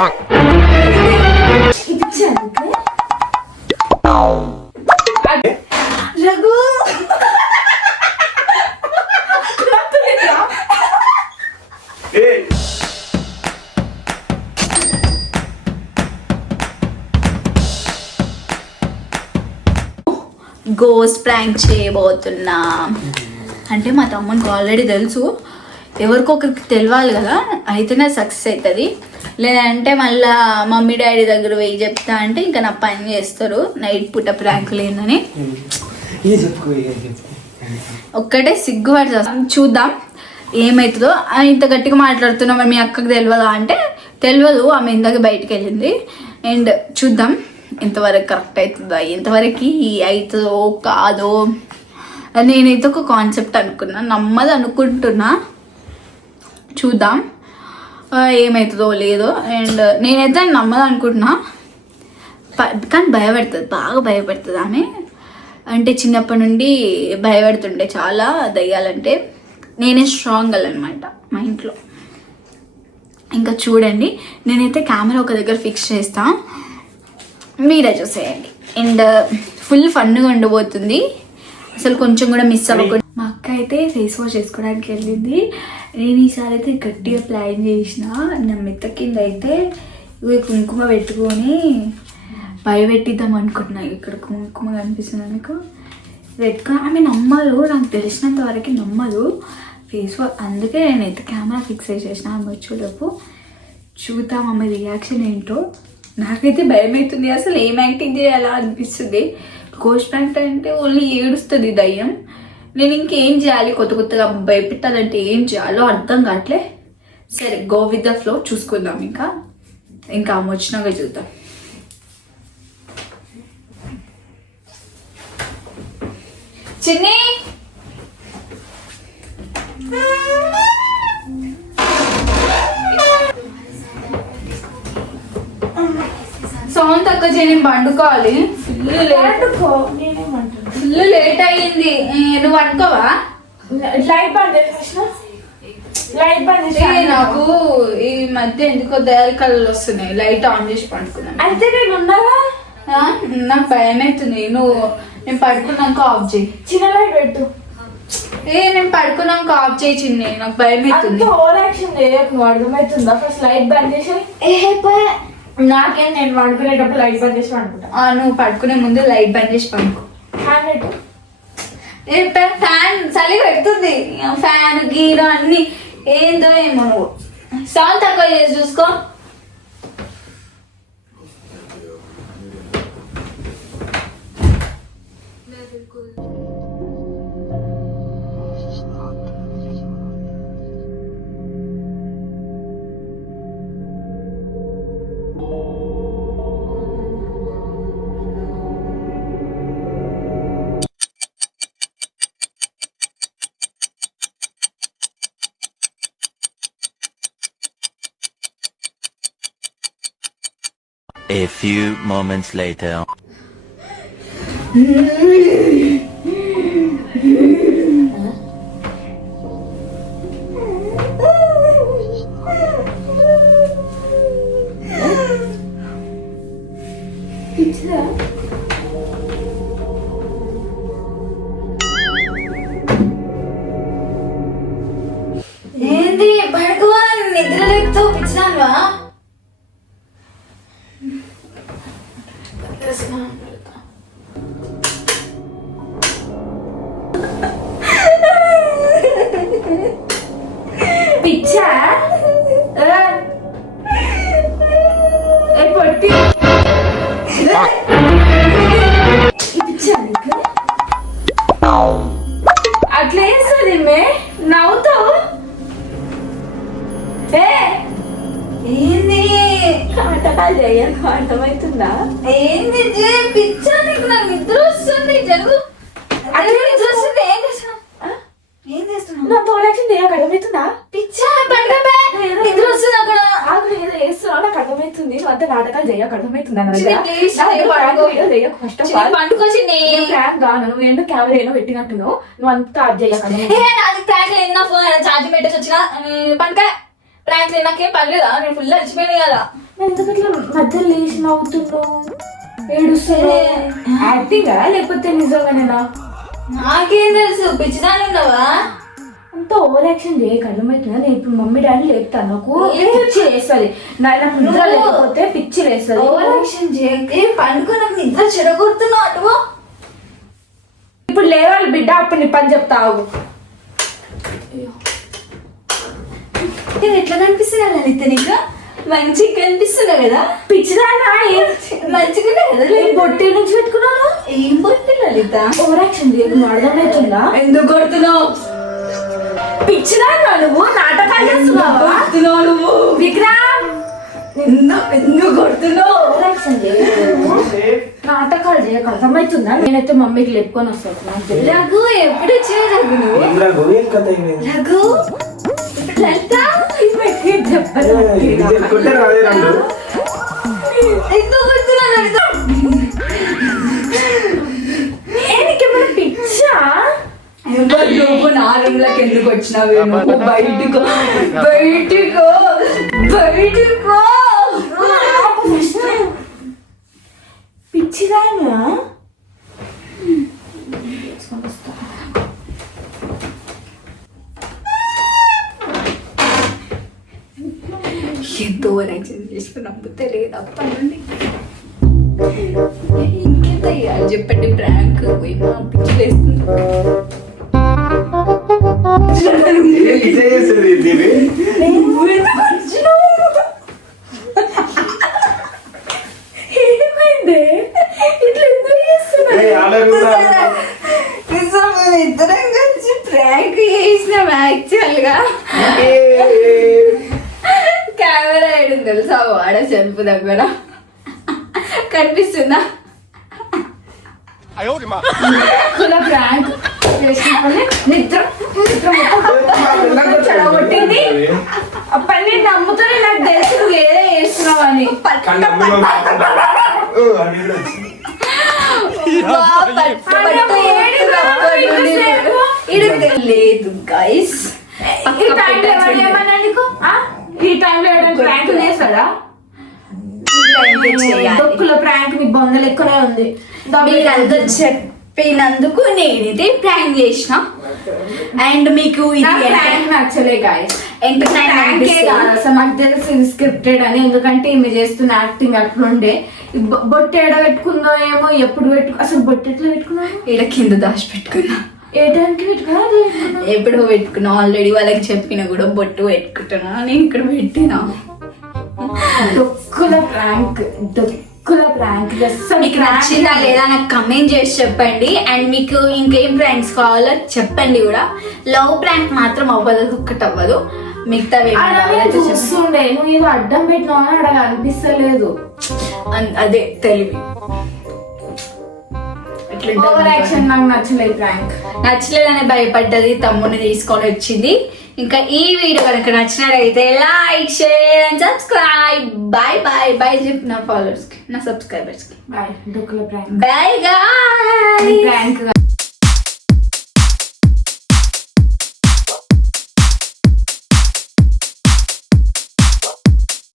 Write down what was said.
Raghu ghost prank చేయబోతున్నా. అంటే మా తమ్మునికి ఆల్రెడీ తెలుసు, ఎవరికొకరికి తెలియాలి కదా, అయితేనే సక్సెస్ అవుతుంది. లేదంటే మళ్ళా మమ్మీ డాడీ దగ్గర పోయి చెప్తా అంటే ఇంకా నా పని చేస్తారు, నైట్ పూట ప్రాంక్ లేదని. ఒక్కటే సిగ్గుపడి చూద్దాం ఏమవుతుందో. ఇంత గట్టిగా మాట్లాడుతున్నా మరి మీ అక్కకు తెలియదా అంటే తెలియదు, ఆమె ఇందాక బయటికి వెళ్ళింది. అండ్ చూద్దాం ఎంతవరకు కరెక్ట్ అవుతుందో, ఎంతవరకు అవుతుందో కాదో. నేనైతే ఒక కాన్సెప్ట్ అనుకున్నా, నమ్మదు అనుకుంటున్నా, చూద్దాం ఏమవుతుందో లేదో. అండ్ నేనైతే నమ్మదు అనుకుంటున్నా, కానీ భయపడుతుంది, బాగా భయపడుతుంది ఆమె. అంటే చిన్నప్పటి నుండి భయపడుతుండే చాలా దయ్యాలంటే. నేనే స్ట్రాంగ్ గర్ల్ అనమాట మా ఇంట్లో. ఇంకా చూడండి, నేనైతే కెమెరా ఒక దగ్గర ఫిక్స్ చేస్తా, మీరే చూసేయండి. అండ్ ఫుల్ ఫన్గా ఉండబోతుంది, అసలు కొంచెం కూడా మిస్ అవ్వకుండా. మా అక్క అయితే ఫేస్ వాష్ చేసుకోవడానికి వెళ్ళింది. నేను ఈసారి అయితే గట్టిగా ప్లాన్ చేసిన, నా మెత్త కింద అయితే కుంకుమ పెట్టుకొని భయపెట్టిద్దాం అనుకుంటున్నా. ఇక్కడ కుంకుమ కనిపిస్తుంది మీకు, పెట్టుకొని. ఆమె నమ్మదు, నాకు తెలిసినంత వరకు నమ్మదు ఫేస్ వాష్. అందుకే నేనైతే కెమెరా ఫిక్స్ చేసేసిన. ఆమె వచ్చేలోపు చూద్దాం ఆమె రియాక్షన్ ఏంటో. నాకైతే భయం అవుతుంది, అసలు ఏం యాక్టింగ్ చేయాలా అనిపిస్తుంది. గోస్ట్ ప్రాంక్ అంటే ఓన్లీ ఏడుస్తుంది దయ్యం. నేను ఇంకేం చేయాలి, కొత్త కొత్తగా భయపెట్టాలంటే ఏం చేయాలో అర్థం కావట్లే. సరే, గో విత్ ద ఫ్లో, చూసుకుందాం. ఇంకా ఆమె వచ్చినాక చూద్దాం. చిన్ని సౌండ్ తక్కువ చేయని పండుకోవాలి. ఫుల్ లేట్ అయ్యింది, నువ్వు అనుకోవా? లైట్ బంద్ లైట్ బంద్. నాకు ఈ మధ్య ఎందుకో దయాల కళ్ళు వస్తున్నాయి, లైట్ ఆన్ చేసి పండుకున్నాను. అయితే నేను ఉన్నావా? నాకు భయం అవుతుంది. నేను పడుకున్నాక ఆఫ్ చేయి. చిన్న లైట్ పెట్టు. నేను పడుకున్నాక ఆఫ్ చేయి చిన్ని, నాకు భయం అవుతుంది. ఓవర్ యాక్షన్ చేయకు, నువ్వు అర్థమవుతుందా? ఫస్ట్ లైట్ బంద్ చేసి. నాకేం, నేను పడుకునేటప్పుడు లైట్ బంద్ చేసి పడుకుంటా. నువ్వు పడుకునే ముందు లైట్ బంద్ చేసి పడుకో. ఫ్యాన్ పెట్టు. ఫ్యాన్ చలి పెడుతుంది, ఫ్యాన్ గీరు అన్ని ఏందో ఏమో. నువ్వు సౌండ్ తక్కువ చేసి చూసుకో. A few moments later. ఏంది పడుకో, నిద్ర లేపుతూ పిచ్చినావా? పిచ్చా పొట్టి అట్లా వేస్తుంది మే, నవ్వుతావు. ఏంది ఆటకాలు చేయకు, అర్థమవుతుందా? ఏంది పిచ్చా, నీకు నాకు నిద్ర వస్తుంది. జరుగు, అదే నిద్ర వస్తుంది. ఏం చేస్తున్నావు? ఏం చేస్తున్నావు? నా తోలక్షన్ చేయకు, అర్థమవుతుందా? పిచ్చా పడుకోబే, నిద్ర వస్తుంది అక్కడ. ఆగు, ఏదో వేస్తున్నావు, నాకు అర్థమవుతుంది. నువ్వు అంతా నాటకాలు చేయకు, అర్థమవుతుందా? నువ్వు ఏంటో కెమెరా ఏమో పెట్టినట్టున్నావు, నువ్వు అంతా అది చేయకు. ఛార్జింగ్ పెట్టేసి వచ్చిన పండుగ ప్రాంక్ నాకేం పర్లేదా? నేను ఫుల్ అలసిపోయింది కదా. ఎందుకు ఇట్లా మధ్యలో లేచి నవ్వుతున్నావు ఏడుస్తున్నావు యాక్టింగ్ లేకపోతే నిజంగానేనా నాకేం తెలుసు పిచ్చిదాని ఉండవా అంత ఓవర్ యాక్షన్ చేయక అర్థమవుతుందా నేను ఇప్పుడు మమ్మీ డాడీ లేపుతాను నాకు పిచ్చి లేస్తుంది నాకు నిద్ర లేకపోతే పిచ్చి లేస్తుంది ఓవర్ యాక్షన్ చేయకే పండుకో నాకు నిద్ర చెడగొడుతున్నావు అటువో ఇప్పుడు లేవాలి బిడ్డ అప్పుడు నీ పని చెప్తావు నేను ఎట్లా కనిపిస్తున్నా లలిత నీకు మంచిగా కనిపిస్తున్నా కదా పిచ్చిదానా మంచిగానే కదా నేను బొట్టి నుంచి పెట్టుకున్నాను ఏం పొట్టి లలిత ఓవర్ యాక్షన్ చేయకు అర్థమవుతుందా ఎందుకు కొడుతున్నావు పిచ్చిదానా నువ్వు నాటకాలు చేస్తున్నావా కొడుతున్నావు నువ్వు విక్రమ్ ఎందుకు కొడుతున్నావు ఓవర్ యాక్షన్ చేయకు నాటకాలు చేయకు అర్థమవుతుందా నేనైతే మమ్మీకి లేపుకొని వస్తాను నాకు తెలియదు. రఘు ఎప్పుడు వచ్చావు రఘు నువ్వు ఏం రఘు ఏం కథ ఏమైంది? రఘు ఇప్పుడు లలిత చెప్పదు ఇది కొట్టే రాదే రఘు. ఎందుకు కొడుతున్నావు లలిత ఏమైనా పిచ్చా నువ్వు నా రూమ్ లోకి ఎందుకు వచ్చినావు బయటకు బయటకు బయటకు పిచ్చిదానా ఎంతో యాక్షన్ చేసుకుని నమ్ముతే లేదు అప్పటి నుండి ఇంకెంత ఇవ్వాలి చెప్పండి ప్రాంక్ పోయి మా పిచ్చి వేస్తుంది ఇదే చేస్తుంది ఇది. ఏమైంది ఇట్లా ఎందుకు చేస్తున్నా ఏయ్, ఆడ కూడా. ఇద్దరం కలిసి ప్రాంక్ చేసినాం యాక్చువల్ గా కెమెరా వేయడం తెలుసా వాడ సెల్ఫ్ దగ్గర కనిపిస్తుందా కుల ప్రాంక్ చేసినప్పుడు నిద్ర చెడగొట్టింది అప్పటి నేను నమ్ముతూనే నాకు తెలుసు నువ్వు ఏదో చేస్తున్నావు అని కానీ అమ్మ ఓ, అని కూడా వచ్చింది. లేదు గైస్ ఈ టైంలో ఎవరు ఏమన్నా నీకు? ఆ? ఈ టైంలో ఎవరైనా ప్రాంక్ చేస్తాడా దొక్కుల ప్రాంక్ నీ బొందలు ఎక్కువనే ఉంది మీరందరూ చెప్పినందుకు నేనైతే ప్లాన్ చేసిన అండ్ మీకు ఇది ప్రాంక్ నచ్చలే గాయస్ ఎంటర్టైన్మెంట్ అసలు నాకు తెలిసి స్క్రిప్టెడ్ అని ఎందుకంటే ఈమె చేస్తున్న యాక్టింగ్ అట్లుండే బొట్టు ఎడ పెట్టుకుందో ఏమో ఎప్పుడు అసలు బొట్టు ఎట్లా పెట్టుకున్నాను ఇక్కడ కింద దాచి పెట్టుకున్నా ఏ టైంకి పెట్టుకున్నా ఎప్పుడో పెట్టుకున్నా ఆల్రెడీ వాళ్ళకి చెప్పిన కూడా బొట్టు పెట్టుకుంటున్నా నేను ఇక్కడ పెట్టినా దొక్కుల ప్రాంక్ మీకు నచ్చిందా లేదా నాకు కమెంట్ చేసి చెప్పండి అండ్ మీకు ఇంకేం ప్రాంక్స్ కావాలో చెప్పండి కూడా లవ్ ప్రాంక్ మాత్రం అవ్వదు ఒక్కటి అవ్వదు మిగతా చూస్తుండే నువ్వు ఏదో అడ్డం పెట్టినావు అని అక్కడ అనిపిస్తలేదు అదే తెలివి ఓవర్ యాక్షన్ నాకు నచ్చలేదు ప్రాంక్ నచ్చలేదని భయపడ్డది తమ్ముని తీసుకొని వచ్చింది ఇంకా ఈ వీడియో కనుక నచ్చినట్లయితే like share and subscribe bye bye bye చెప్పు నా ఫాలోవర్స్ కి నా సబ్స్క్రైబర్స్ కి బాయ్ దొక్కుల ప్రాంక్ బాయ్ గాయ్ ప్రాంక్